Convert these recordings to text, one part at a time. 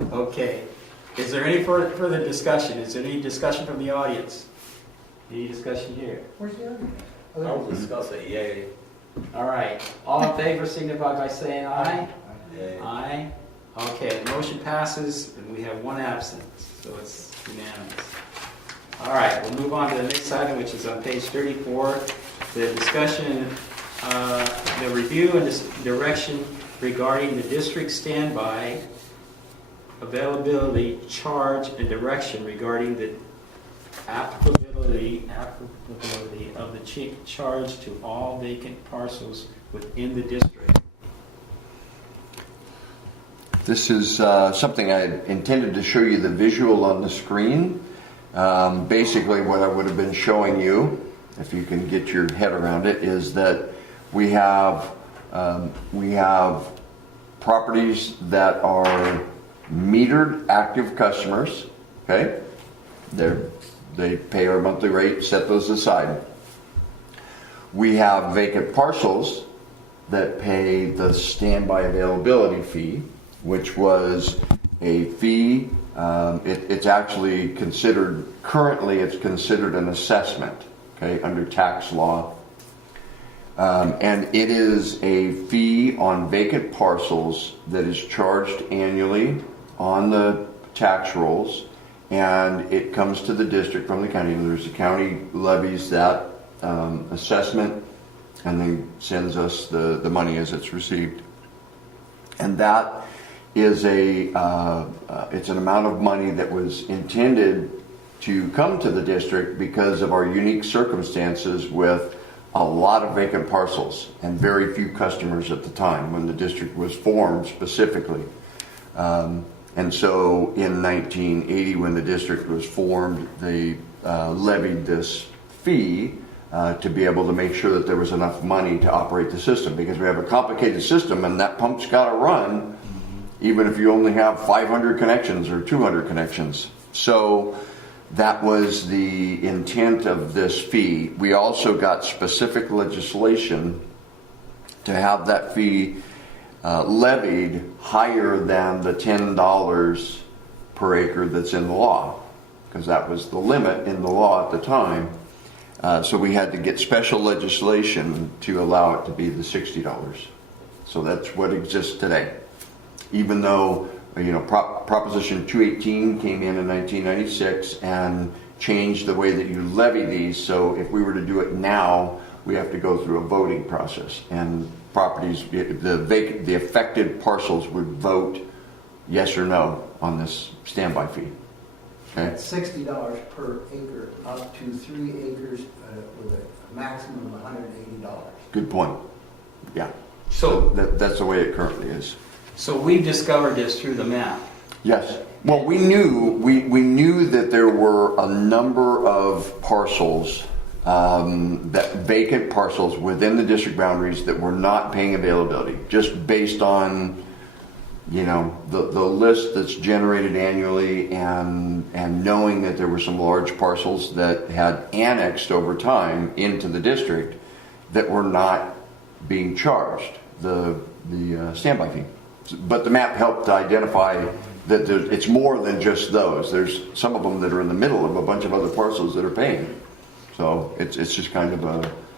Okay. Is there any further discussion? Is there any discussion from the audience? Any discussion here? Where's the other? I'll discuss it, yay. All right. All in favor signify by saying aye. Yay. Aye. Okay, the motion passes, and we have one absent, so it's unanimous. All right, we'll move on to the next item, which is on page 34. The discussion, the review and direction regarding the district standby availability, charge, and direction regarding the applicability of the charge to all vacant parcels within the district. This is something I intended to show you the visual on the screen. Basically what I would have been showing you, if you can get your head around it, is that we have properties that are metered active customers, okay? They pay our monthly rate, set those aside. We have vacant parcels that pay the standby availability fee, which was a fee. It's actually considered, currently it's considered an assessment, okay, under tax law. And it is a fee on vacant parcels that is charged annually on the tax rolls, and it comes to the district from the county. And there's a county levies that assessment and then sends us the money as it's received. And that is it's an amount of money that was intended to come to the district because of our unique circumstances with a lot of vacant parcels and very few customers at the time when the district was formed specifically. And so in 1980, when the district was formed, they levied this fee to be able to make sure that there was enough money to operate the system, because we have a complicated system and that pump's got to run even if you only have 500 connections or 200 connections. So that was the intent of this fee. We also got specific legislation to have that fee levied higher than the $10 per acre that's in the law, because that was the limit in the law at the time. So we had to get special legislation to allow it to be the $60. So that's what exists today. Even though, you know, Proposition 218 came in 1996 and changed the way that you levy these. So if we were to do it now, we have to go through a voting process, and properties, the affected parcels would vote yes or no on this standby fee. Okay. It's $60 per acre, up to 3 acres with a maximum of $180. Good point. Yeah. So that's the way it currently is. So we've discovered this through the map. Yes. Well, we knew that there were a number of parcels, that vacant parcels within the district boundaries that were not paying availability, just based on, you know, the list that's generated annually, and knowing that there were some large parcels that had annexed over time into the district that were not being charged the standby fee. But the map helped identify that it's more than just those. There's some of them that are in the middle of a bunch of other parcels that are paying. So it's just kind of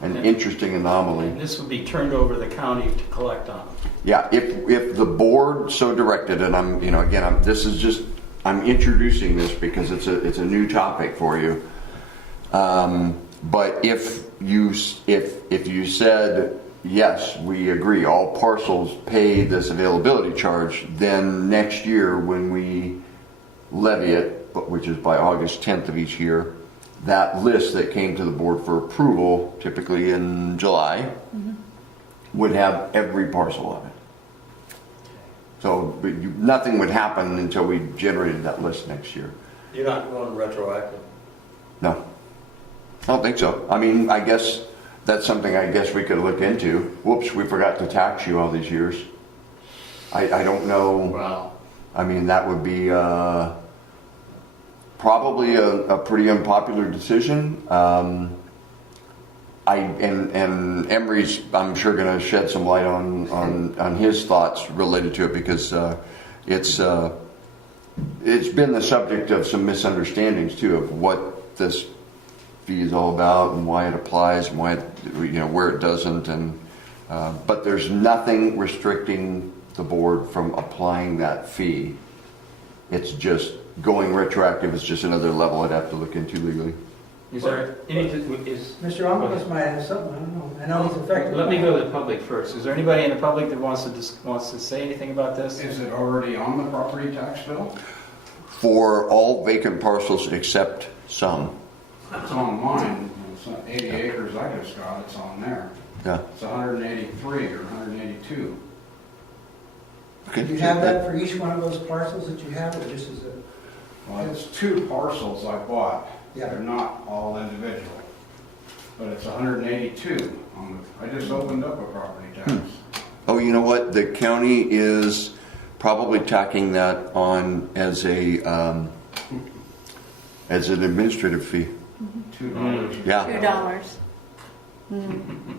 an interesting anomaly. And this would be turned over to the county to collect on. Yeah, if the board so directed, and I'm introducing this because it's a new topic for you. But if you said, yes, we agree, all parcels pay this availability charge, then next year when we levy it, which is by August 10th of each year, that list that came to the board for approval, typically in July, would have every parcel of it. So nothing would happen until we generated that list next year. You're not going retroactive? No, I don't think so. I mean, I guess that's something I guess we could look into. Whoops, we forgot to tax you all these years. I don't know. Wow. I mean, that would be probably a pretty unpopular decision. And Emery's, I'm sure, going to shed some light on his thoughts related to it, because it's it's been the subject of some misunderstandings too of what this fee is all about and why it applies and why it, where it doesn't, and but there's nothing restricting the board from applying that fee. It's just going retroactive is just another level I'd have to look into legally. Is there any, Mr. Omnibus might have something, I don't know. I know he's affected. let me go to the public first. Is there anybody in the public that wants to say anything about this? Is it already on the property tax bill? For all vacant parcels except some. It's on mine. It's not 80 acres I just got, it's on there. Yeah. It's 183 or 182. Okay. Do you have that for each one of those parcels that you have, or just as a? Well, it's 2 parcels I bought. Yeah. They're not all individual. But it's 182 on the, I just opened up a property tax. Oh, you know what? The county is probably tacking that on as an administrative fee. $2. Yeah. $2.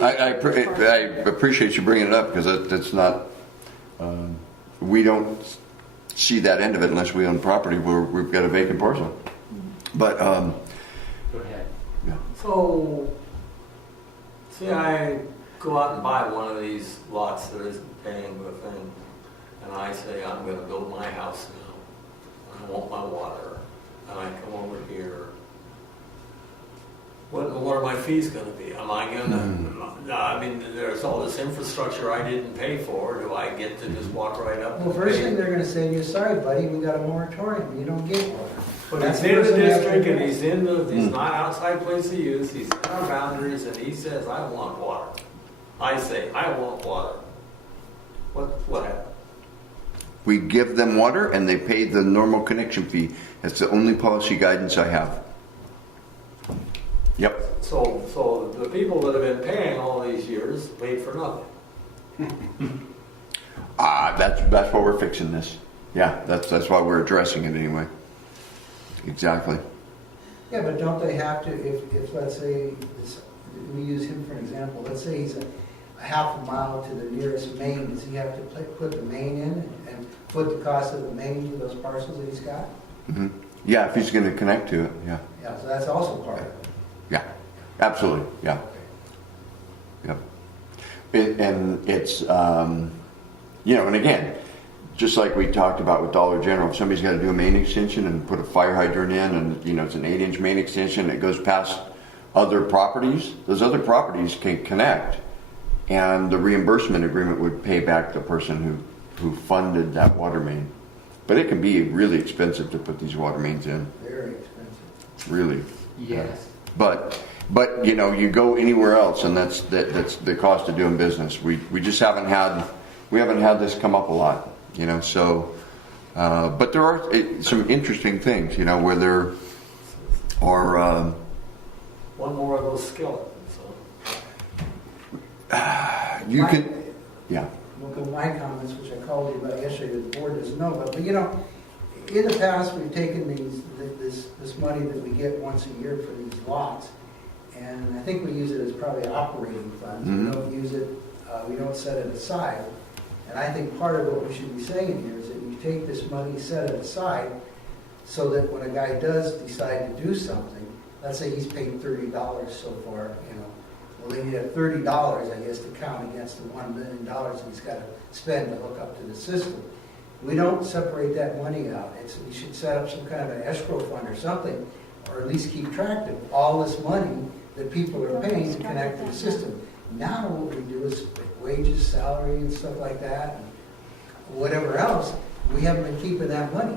I appreciate you bringing it up because that's not, we don't see that end of it unless we own property where we've got a vacant parcel. But, Go ahead. yeah. So, see, I go out and buy one of these lots that isn't paying the thing, and I say, I'm gonna build my house now. I want my water, and I come over here. What are my fees gonna be? Am I gonna, I mean, there's all this infrastructure I didn't pay for. Do I get to just walk right up? Well, and first pay? thing they're gonna say to you, sorry buddy, we got a moratorium, you don't get water. But That's he's in the first thing they have to district and do. he's in the, he's not outside place of use, he's in our boundaries, and he says, I want water. I say, I want water. What happened? We give them water and they pay the normal connection fee. That's the only policy guidance I have. Yep. So the people that have been paying all these years paid for nothing. That's why we're fixing this. Yeah, that's why we're addressing it anyway. Exactly. Yeah, but don't they have to, if let's say, we use him for an example, let's say he's a half a mile to the nearest main, does he have to put the main in and put the cost of the main to those parcels that he's got? Mm-hmm. Yeah, if he's going to connect to it, yeah. Yeah, so that's also part of it. Yeah, absolutely, yeah. Yep. And it's, and again, just like we talked about with Dollar General, if somebody's got to do a main extension and put a fire hydrant in and, it's an 8-inch main extension that goes past other properties, those other properties can connect and the reimbursement agreement would pay back the person who funded that water main. But it can be really expensive to put these water mains in, Very expensive. really. Yes. But you go anywhere else, and that's the cost of doing business. We just haven't had this come up a lot, So, but there are some interesting things, where there are. One more of those skeletons. You can, yeah. Well, my comments, which I called you about yesterday, the board doesn't know about, but in the past, we've taken this money that we get once a year for these lots, and I think we use it as probably operating funds. Mm-hmm. We don't use it, we don't set it aside. And I think part of what we should be saying here is that you take this money, set it aside, so that when a guy does decide to do something, let's say he's paid $30 so far, well, then you have $30, I guess, to count against the $1 million he's got to spend to hook up to the system. We don't separate that money out. We should set up some kind of an escrow fund or something, or at least keep track of all this money that people are paying to connect to the system. Now what we do is wages, salary, and stuff like that, and whatever else, we haven't been keeping that money.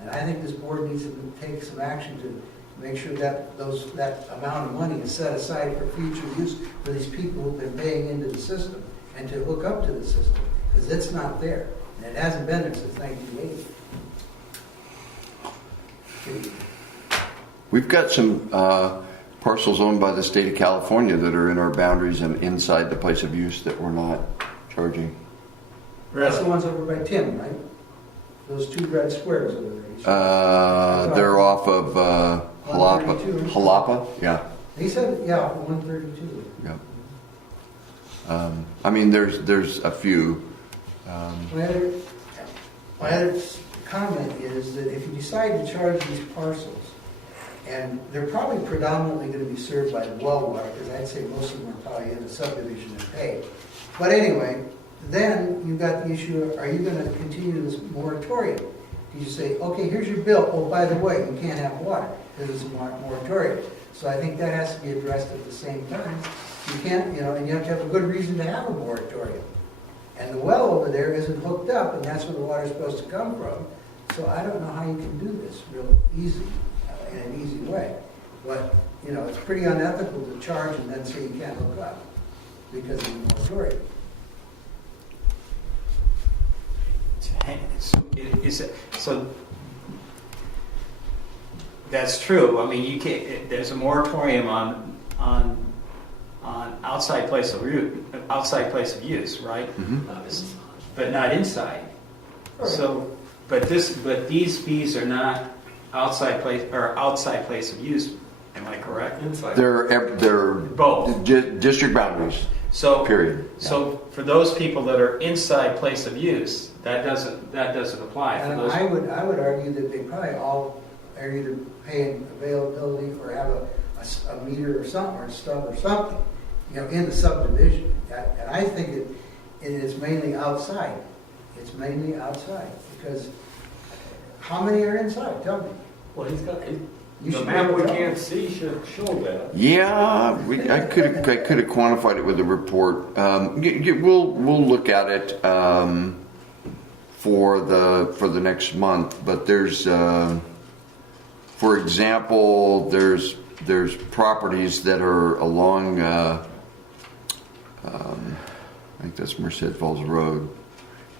And I think this board needs to take some action to make sure that that amount of money is set aside for future use for these people who've been paying into the system and to hook up to the system, because it's not there. And it hasn't been there since 1980. We've got some parcels owned by the state of California that are in our boundaries and inside the place of use that we're not charging. That's the ones over by Tim, right? Those 2 red squares over there. They're off of Jalapa. 132. Jalapa, yeah. He said, yeah, 132. Yeah. I mean, there's a few. Well, My other comment is that if you decide to charge these parcels, and they're probably predominantly going to be served by well water, because I'd say most of them are probably in the subdivision and pay. But anyway, then you've got the issue of, are you going to continue this moratorium? Do you say, okay, here's your bill, oh, by the way, you can't have water, because it's a moratorium. So I think that has to be addressed at the same time. You can't, and you have to have a good reason to have a moratorium. And the well over there isn't hooked up, and that's where the water's supposed to come from. So I don't know how you can do this real easy, in an easy way. But, it's pretty unethical to charge and then say you can't hook up because of the moratorium. So that's true. I mean, you can't. There's a moratorium on outside place of use, right? But not inside. So, but these fees are not outside place of use. Am I correct? Inside. They're Both. district boundaries. So, Period. So for those people that are inside place of use, that doesn't apply. For And those, I would argue that they probably all are either paying availability or have a meter or something, or a stub or something, in the subdivision. And I think it is mainly outside. It's mainly outside, because how many are inside? Tell me. Well, he's got, You the should map be we able to can't see should show that. Yeah, I could have quantified it with the report. We'll look at it for the next month. But there's, for example, there's properties that are along. I think that's Merced Falls Road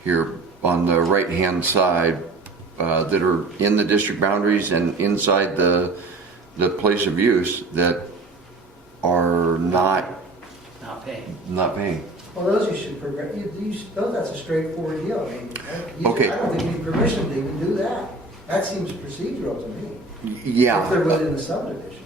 here on the right-hand side. That are in the district boundaries and inside the place of use that are not paying. Well, those you should progress. That's a straightforward deal. I mean, Okay. I don't think you need permission to even do that. That seems procedural to me. Yeah. If they're within the subdivision.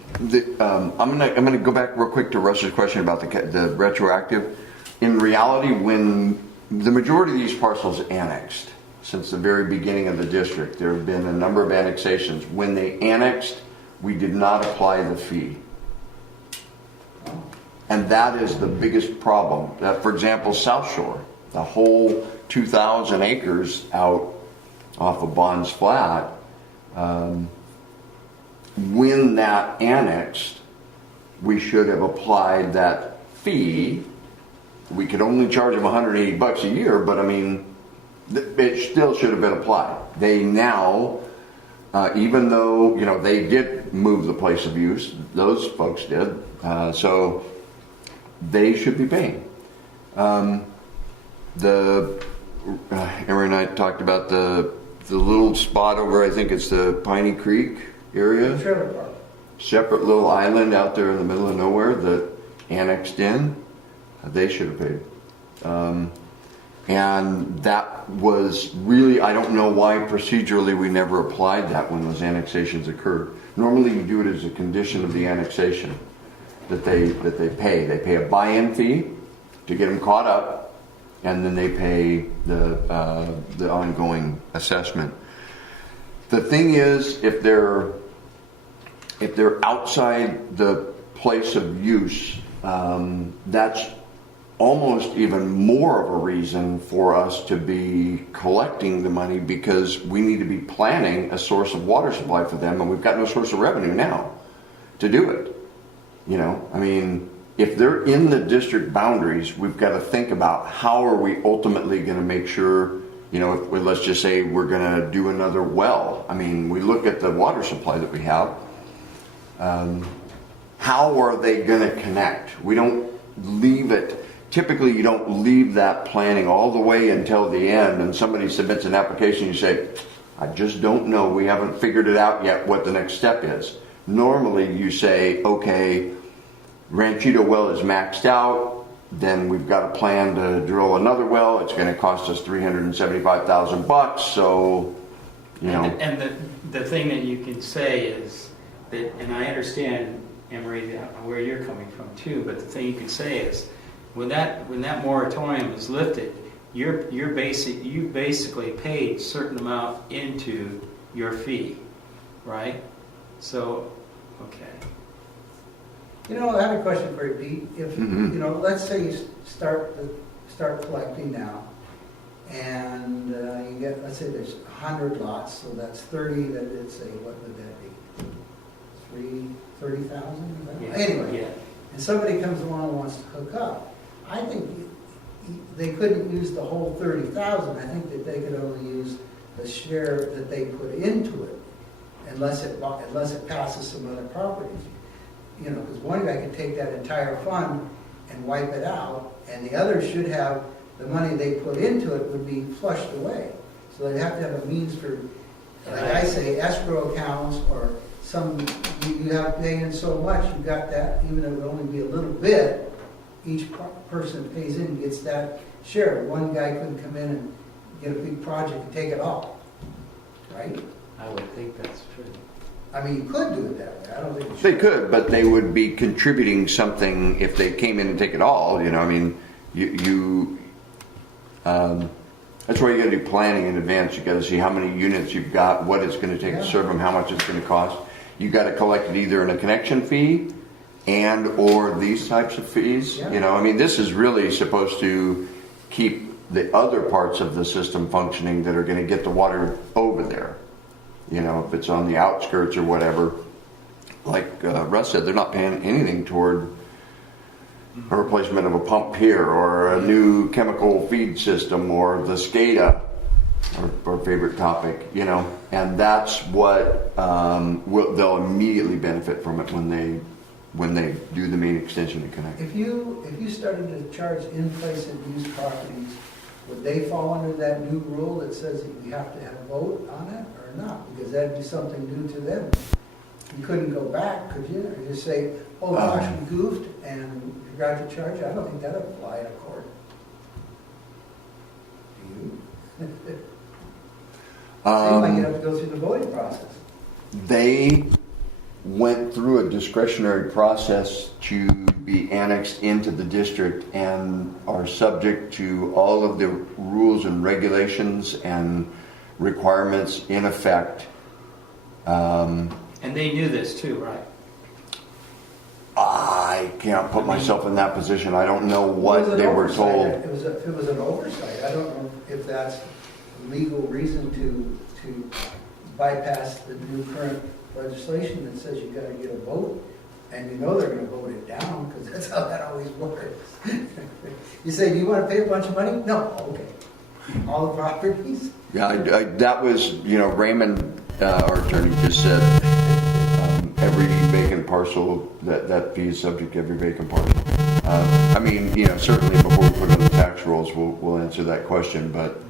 I'm gonna go back real quick to Russ's question about the retroactive. In reality, when the majority of these parcels annexed, since the very beginning of the district, there have been a number of annexations. When they annexed, we did not apply the fee. And that is the biggest problem. For example, South Shore, the whole 2,000 acres out off of Bonds Flat, when that annexed, we should have applied that fee. We could only charge them $180 a year, but I mean, it still should have been applied. They now, even though, they did move the place of use, those folks did, so they should be paying. Aaron and I talked about the little spot over, I think it's the Piney Creek area. Trailer park. Separate little island out there in the middle of nowhere that annexed in, they should have paid. And that was really, I don't know why procedurally we never applied that when those annexations occurred. Normally you do it as a condition of the annexation that they pay. They pay a buy-in fee to get them caught up, and then they pay the ongoing assessment. The thing is, if they're outside the place of use, that's almost even more of a reason for us to be collecting the money, because we need to be planning a source of water supply for them, and we've got no source of revenue now to do it. I mean, if they're in the district boundaries, we've got to think about how are we ultimately going to make sure, if let's just say we're going to do another well. I mean, we look at the water supply that we have. How are they going to connect? We don't leave it. Typically, you don't leave that planning all the way until the end, and somebody submits an application, you say, I just don't know, we haven't figured it out yet what the next step is. Normally, you say, okay, Ranchito well is maxed out, then we've got a plan to drill another well, it's going to cost us $375,000, so, And the thing that you can say is that, and I understand, Emery, where you're coming from too, but the thing you can say is, when that moratorium is lifted, you basically paid certain amount into your fee, right? So, okay. You know, I have a question for you, Pete. If, Mhm. you know, let's say you start collecting now, and you get, let's say there's 100 lots, so that's 30, that it's a, what would that be? 30,000? Yeah, Anyway, yeah. and somebody comes along and wants to hook up, I think they couldn't use the whole 30,000. I think that they could only use the share that they put into it, unless it passes some other properties. You know, because one guy could take that entire fund and wipe it out, and the other should have, the money they put into it would be flushed away. So they'd have to have a means for, like I say, escrow accounts, or some, you have to pay in so much, you got that, even though it would only be a little bit, each person that pays in gets that share. One guy couldn't come in and get a big project and take it all, right? I would think that's true. I mean, you could do it that way, I don't think you They should. could, but they would be contributing something if they came in and take it all, you know, I mean, that's why you gotta do planning in advance. You gotta see how many units you've got, what it's gonna take to serve them, how much it's gonna cost. You gotta collect it either in a connection fee and or these types of fees. Yeah. You know, I mean, this is really supposed to keep the other parts of the system functioning that are gonna get the water over there. You know, if it's on the outskirts or whatever, like Russ said, they're not paying anything toward a replacement of a pump here, or a new chemical feed system, or the SCADA, our favorite topic, you know, and that's what they'll immediately benefit from it when they do the main extension and connect. If you started to charge in-place and used properties, would they fall under that new rule that says that you have to have a vote on it or not? Because that'd be something new to them. You couldn't go back, could you? Or just say, oh gosh, we goofed and forgot to charge? I don't think that'd apply in a court. Do you? Seems like you have to go through the voting process. They went through a discretionary process to be annexed into the district and are subject to all of the rules and regulations and requirements in effect. And they knew this too, right? I can't put myself in that position. I don't know It was what an they were oversight. told. It was an oversight. I don't know if that's a legal reason to bypass the new current legislation that says you gotta get a vote, and you know they're gonna vote it down, because that's how that always works. You say, do you wanna pay a bunch of money? No, okay. All the properties? Yeah, that was, you know, Raymond, our attorney, just said every vacant parcel, that fee is subject to every vacant parcel. I mean, you know, certainly before we put on the tax rolls, we'll answer that question, but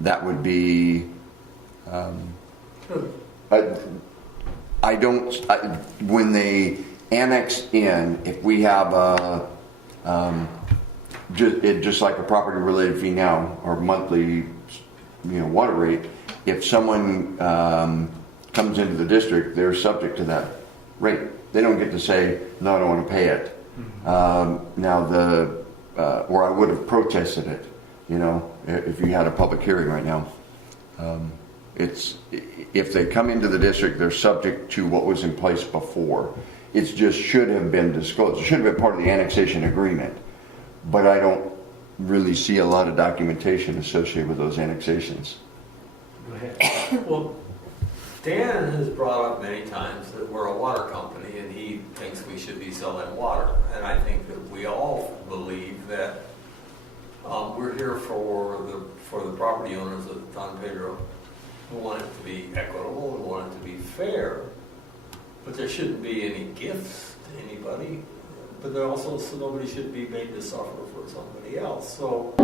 that would be, when they annex in, if we have just like a property related fee now, or monthly, you know, water rate, if someone comes into the district, they're subject to that rate. They don't get to say, no, I don't want to pay it. Or I would have protested it, you know, if you had a public hearing right now. If they come into the district, they're subject to what was in place before. It just should have been disclosed. It should have been part of the annexation agreement. But I don't really see a lot of documentation associated with those annexations. Go ahead. Well, Dan has brought up many times that we're a water company and he thinks we should be selling water. And I think that we all believe that we're here for the property owners of Don Pedro, who want it to be equitable and want it to be fair. But there shouldn't be any gifts to anybody. But there also, so nobody should be made to suffer for somebody else. So